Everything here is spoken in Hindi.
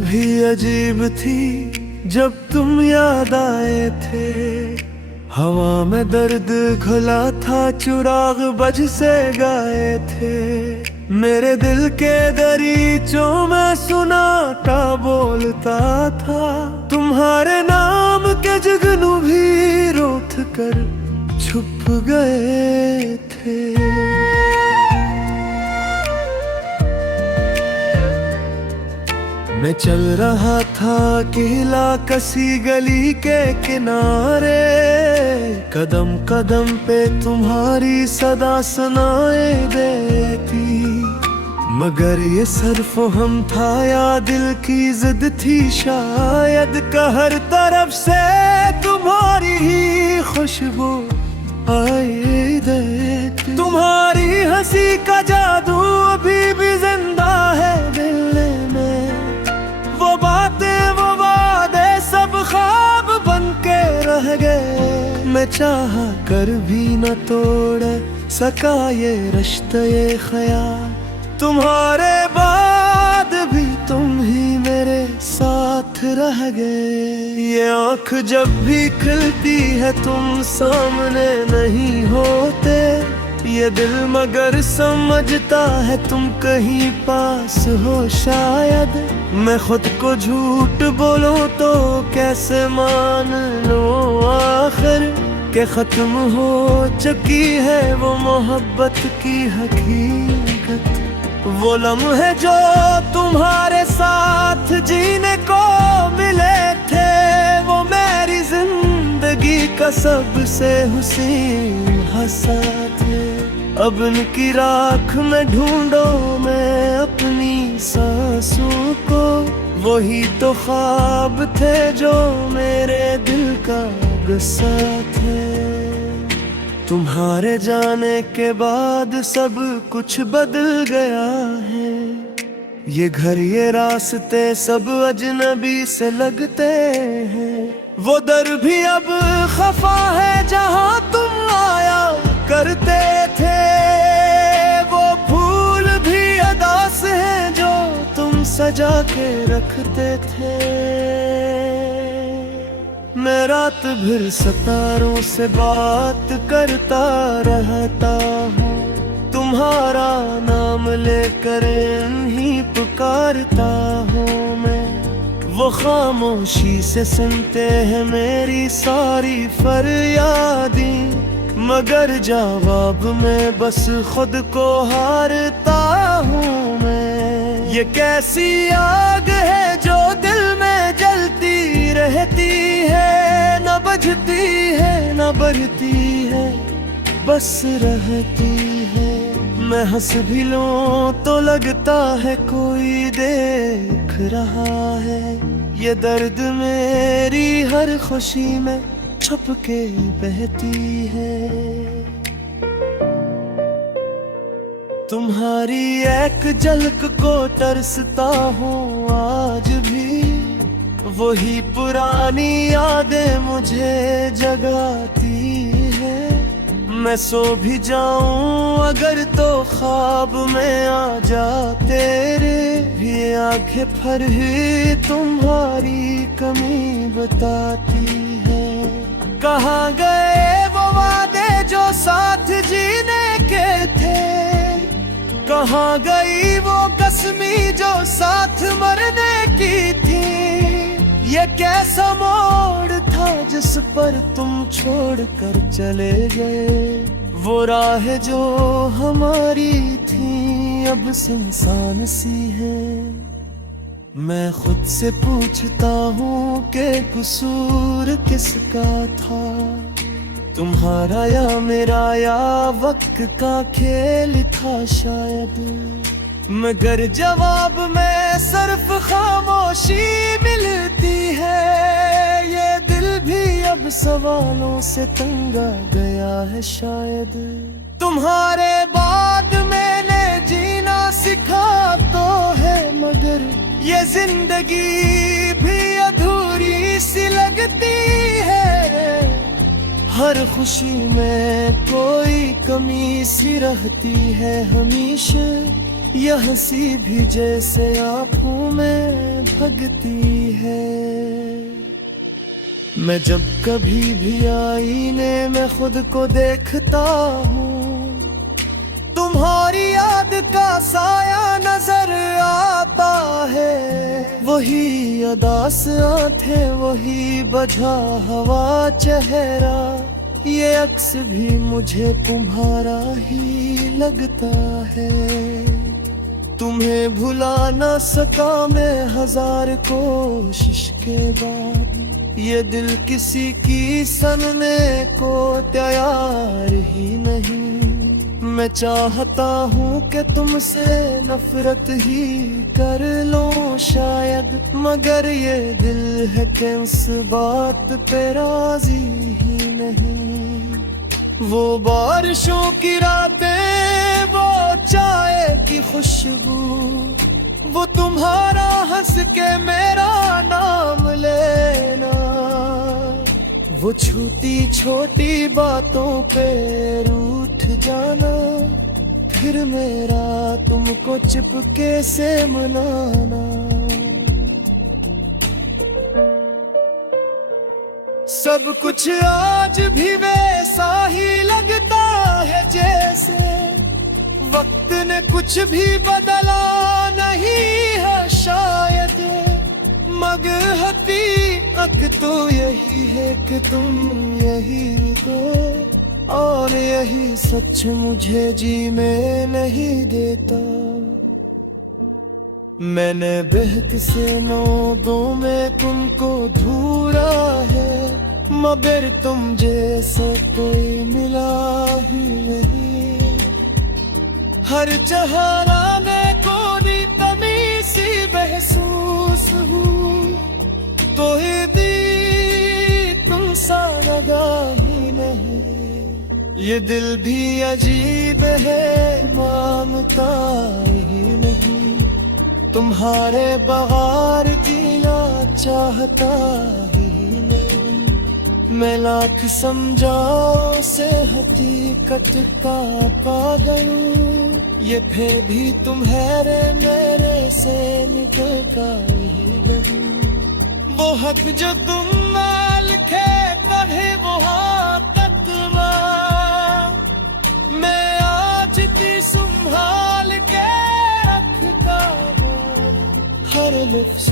भी अजीब थी जब तुम याद आए थे। हवा में दर्द घुला था, चिराग बज से गाए थे। मेरे दिल के दरीचों में सुनाटा बोलता था। तुम्हारे नाम के जुगनू भी रोथ कर छुप गए थे। मैं चल रहा था अकेला कसी गली के किनारे। कदम कदम पे तुम्हारी सदा सुनाए देती। मगर ये सिर्फ हम था या दिल की जिद थी शायद। हर तरफ से तुम्हारी ही खुशबू आई देती। तुम्हारी हंसी का जादू अभी भी जिंदा है दिल में। वो बातें वो वादे सब ख्वाब बन के रह गए। मैं चाह कर भी न तोड़ सका ये रिश्ते ये ख्याल। तुम्हारे बाद भी तुम ही मेरे साथ रह गए। ये आँख जब भी खिलती है तुम सामने नहीं होते। ये दिल मगर समझता है तुम कहीं पास हो शायद। मैं खुद को झूठ बोलूं तो कैसे मान लूं आखिर के खत्म हो चुकी है वो मोहब्बत की हकीकत। वो लम्हे जो तुम्हारे साथ जीने को मिले थे। वो मेरी जिंदगी का सबसे हुसीन हादसा थे। अब इनकी राख में ढूंढो मैं अपनी सांसों को। वही तो ख्वाब थे जो मेरे दिल का गुस्सा थे। तुम्हारे जाने के बाद सब कुछ बदल गया है। ये घर ये रास्ते सब अजनबी से लगते हैं। वो दर भी अब खफा है जहाँ तुम आया करते थे। वो फूल भी अदास हैं जो तुम सजा के रखते थे। मैं रात भर सितारों से बात करता रहता हूँ। तुम्हारा नाम लेकर ही पुकारता हूँ मैं। वो खामोशी से सुनते हैं मेरी सारी फरियादी। मगर जवाब में बस खुद को हारता हूँ मैं। ये कैसी आग है जो दिल में जलती रहती है। न बुझती है न बढ़ती है बस रहती है। मैं हंस भी लूं तो लगता है कोई देख रहा है। ये दर्द मेरी हर खुशी में छुप के बहती है। तुम्हारी एक झलक को तरसता हूँ आज भी। वही पुरानी यादें मुझे जगाती है। मैं सो भी जाऊं अगर तो ख्वाब में आ जा तेरे भी आंखें फिर ही तुम्हारी कमी बताती है। कहाँ गए वो वादे जो साथ जीने के थे। कहाँ गई वो कसमी जो साथ मरने की थी। ये कैसा मोड़ था जिस पर तुम छोड़ कर चले गए। वो राह जो हमारी थी अब सुनसान सी है। मैं खुद से पूछता हूँ कि कसूर किसका था। तुम्हारा या मेरा या वक्त का खेल था शायद। मगर जवाब में सिर्फ खामोशी मिलती है। ये दिल भी अब सवालों से तंग आ गया है शायद। तुम्हारे बाद मैंने जीना सिखा तो है मगर ये जिंदगी भी अधूरी सी लगती है। हर खुशी में कोई कमी सी रहती है हमेशा। यह हंसी भी जैसे आँखों में भगती है। मैं जब कभी भी आईने में खुद को देखता हूँ, तुम्हारी याद का साया नजर आता है। वही अदास आंखें, वही बजा हवा चेहरा, ये अक्स भी मुझे तुम्हारा ही लगता है। तुम्हें भुला ना सका मैं हजार कोशिश के बाद, ये दिल किसी की सुनने को तैयार ही नहीं। मैं चाहता हूँ कि तुमसे नफरत ही कर लो शायद, मगर ये दिल है कि उस बात पे राजी ही नहीं। वो बारिशों की रातें, वो चाय की खुशबू, वो तुम्हारा हंस के मेरा नाम लेना, वो छोटी छोटी बातों पे रूठ जाना, फिर मेरा तुमको चिपके से मनाना। सब कुछ आज भी वैसा ही लगता है जैसे वक्त ने कुछ भी बदला नहीं है शायद, मगर हकीकत तो यही है कि तुम यही हो, और यही सच मुझे जी में नहीं देता। मैंने बहक से नौदों में तुमको ढूंढा है, मगर तुम जैसा कोई मिला ही नहीं। हर चेहरा में कोई कमी सी महसूस हूँ, तो ही दी तुम सा ही नहीं। ये दिल भी अजीब है, मानता ही नहीं, तुम्हारे बगैर जीना चाहता ही नहीं। मैं लाख समझाओ से हकीकत का पागल हूँ, ये फिर भी तुम्हारे मेरे से निकल का ही नहीं। वो हक जो तुम लिखे कभी वो तत्वा, मैं आज की संभाल के रखता हूँ, हर लफ्ज़